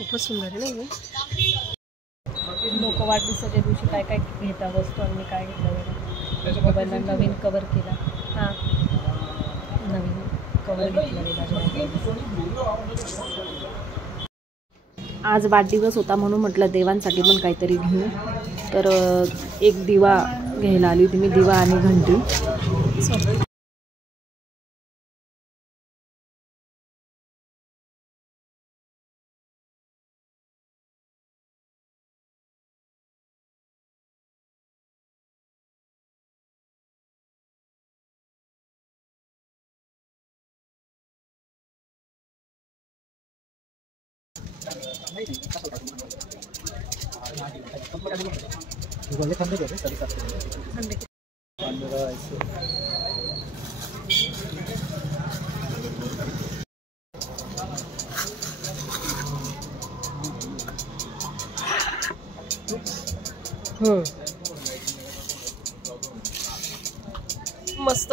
खूपच सुंदर आहे ना. लोक वाढदिवसाच्या दिवशी काय काय घेतात वस्तू आणि काय घेतलं बघा. मोबाईलला नवीन कवर केला. हां नवीन कवर घेतलं. आज वाढदिवस होता म्हणून म्हटलं देवांसाठी पण काहीतरी घेऊ. तर एक दिवा घ्यायला आली होती मी, दिवा आणि घंटी. मस्त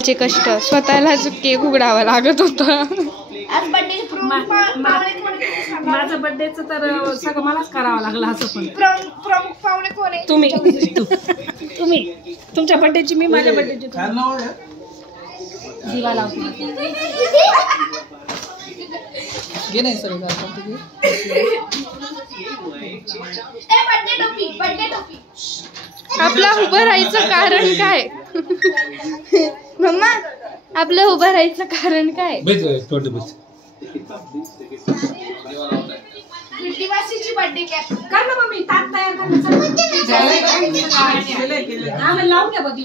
चे कष्ट स्वतःला केक उघडावा लागत होता. माझ्या बर्थडेचं तर सगळं मलाच करावं लागलं. असं पण प्रमुख पाहुणे कोण आहे? तुम्ही तुमच्या बर्थडेची मी, माझ्या बर्थडेची दिवा लावते. आपला उभं राहायचं कारण काय मम्मा? आपलं उभं राहायचं कारण काय? बर्थडे कर ना मम्मी. तात तयार करण्याचं लावून घ्या बघ.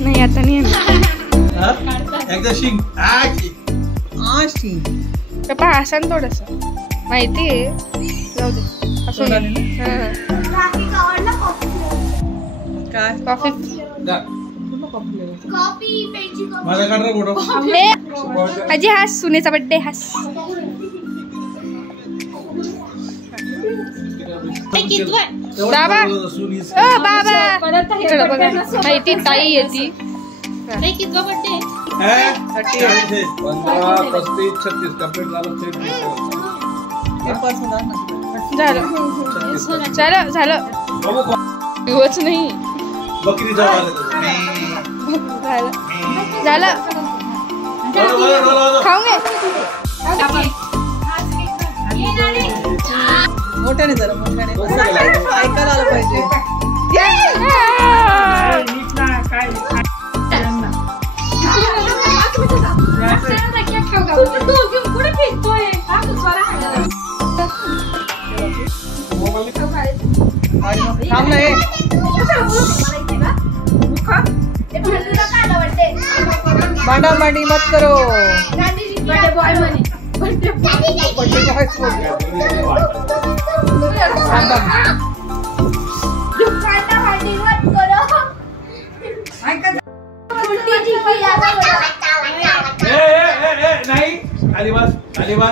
नाही आता नाही पप्पा असा थोडस माहिती आहे. जाऊ दे असं अजी हास सुनेचा बर्थडे हास. बाबा बाबा माहिती ताई येते. कितवा बर्थडे? 15, 35, 36 कंप्लीट झालं. झालं दिवस नाही झालं खाऊंगे मोठ्याने जरा मोठ्याने ऐकायला आलं पाहिजे. भांडा भांडी मत करो.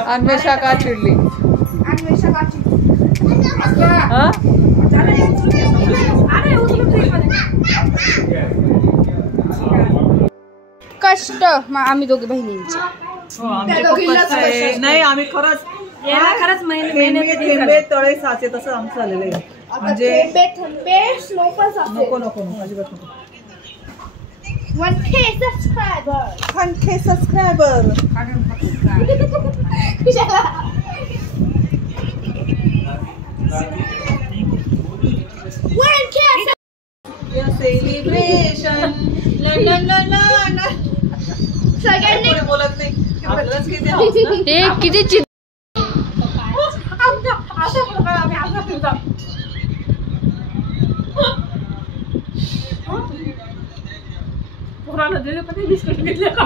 अन्वेषा का चिडली? कष्ट आम्ही दोघी बहिणींचे. नाही आम्ही खरंच महिने तळे साचे तसं आमचं झालेलं आहे. म्हणजे नको नको अजिबात नको. 1K सबस्क्रायबर सेलिब्रेशन सगळ्यांनी बोलत नाही आपल्यालाच किती किती अशा प्रकारे आम्ही असं फिरतो. पोराला दिले पण बिस्किट घेतले का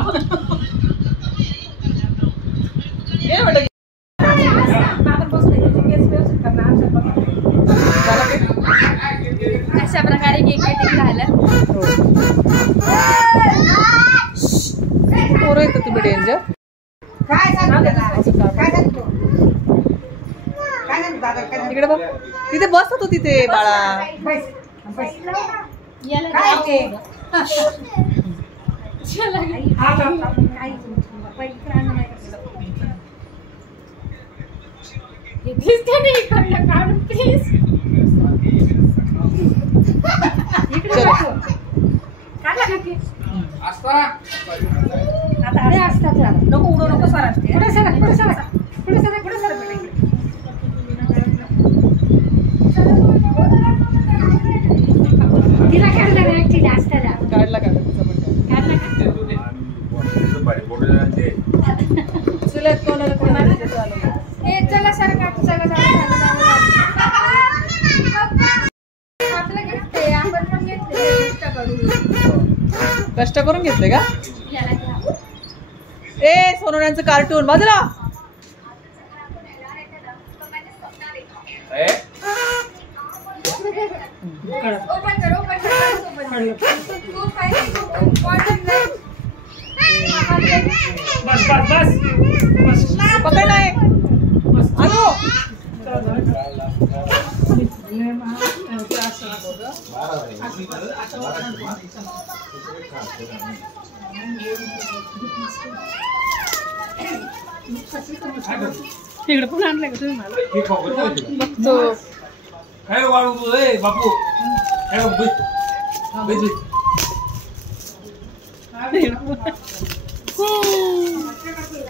अशा प्रकारे केक कटिंग झालं. पोरं येतं तुम्ही डेंजर. इकडे बघ तिथे बसत होती तिथे बाळा. नको उडू नको सर असते तिला काढला जास्त काढला चला सर कष्ट करून घेतले का. ए सोनोण्यांचं कार्टून बाजूला. पकड नाही आलो. तिकडे पण आणलं का तुम्ही मला बघतो काय वाढू तू ए बापू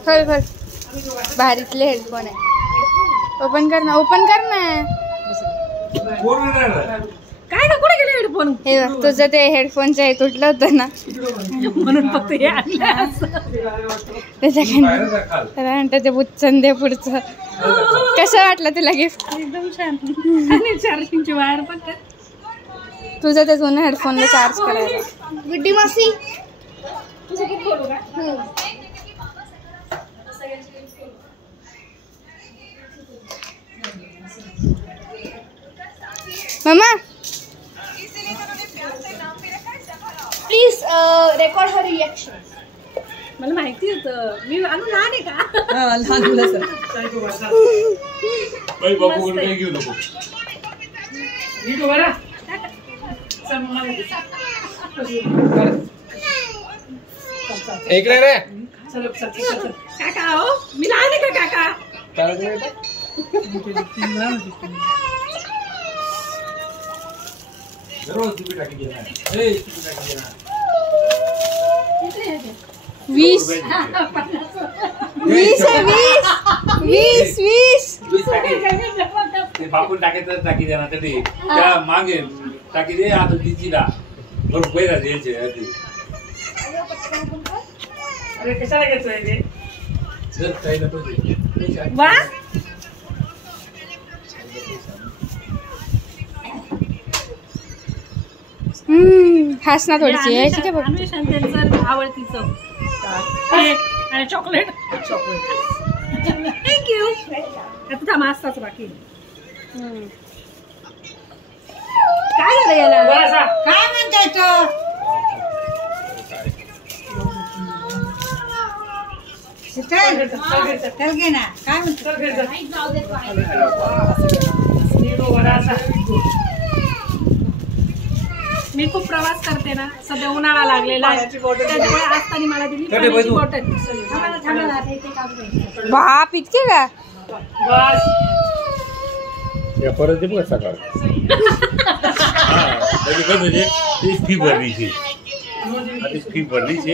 खर भारीतले हेडफोन आहे. ओपन कर ना काय ना कुठे गेले हेडफोन. हे बघ तुझं ते हेडफोनचं हे तुटलं होतं ना म्हणून फक्त हे आणलं त्याच्याकडे ते बुच्चन दे पुढचं. कसं वाटलं तुला गिफ्ट. एकदम छान आणि चार्जिंगची वायर पण कर. तुझं ते जुनं हेडफोनला चार्ज करायला. गुड्डी मासी तुझं किती बोलू का. Mama please record her reaction. मला माहिती होतं मी आणून लहान आहे का. लहान मुलं सर बापू काही घेऊ नको. इकडे रे काका हो मी लहान आहे का काका. वीस बापून टाकायचं टाकी देणार तरी त्या मागे टाकी दे. आता तिची ना बरोबर पैसा द्यायचे अरे कशाला घ्यायचं आहे पैसे वा. हास ना थोडीशी यायची का बघ. अन्वेषण त्यांचं आवडतीचं केक आणि चॉकलेट. थँक्यू. आता मास्ताच बाकी काय झालं याला. काय म्हणताय तो. काय म्हणतो. मी खूप प्रवास करते ना, सध्या उन्हाळा लागलेला आहे, त्याच्यामुळे आज त्यांनी मला दिली कधी पाण्याची बघू? बॉटल. बाप इतके का या परत दे बघा सकाळ म्हणजे कसं म्हणजे ती फी भरलीची आधी फी भरलीची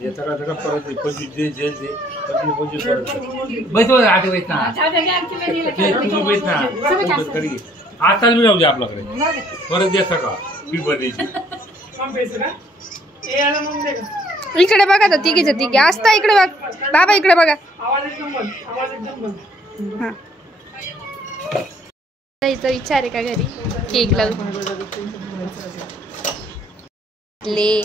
येता का परत 25 दे 25 परत बैठ आधी बैठ ना ते तुम्ही बैठ ना करी आता मी जाऊ दे आपल्याकडे परत द्या सकाळ फी भरलीची इकडे बघा तर तिघीच्या तिघी असता इकडे बघ बाबा इकडे बघा हा इथं विचार आहे का घरी केक लावून ले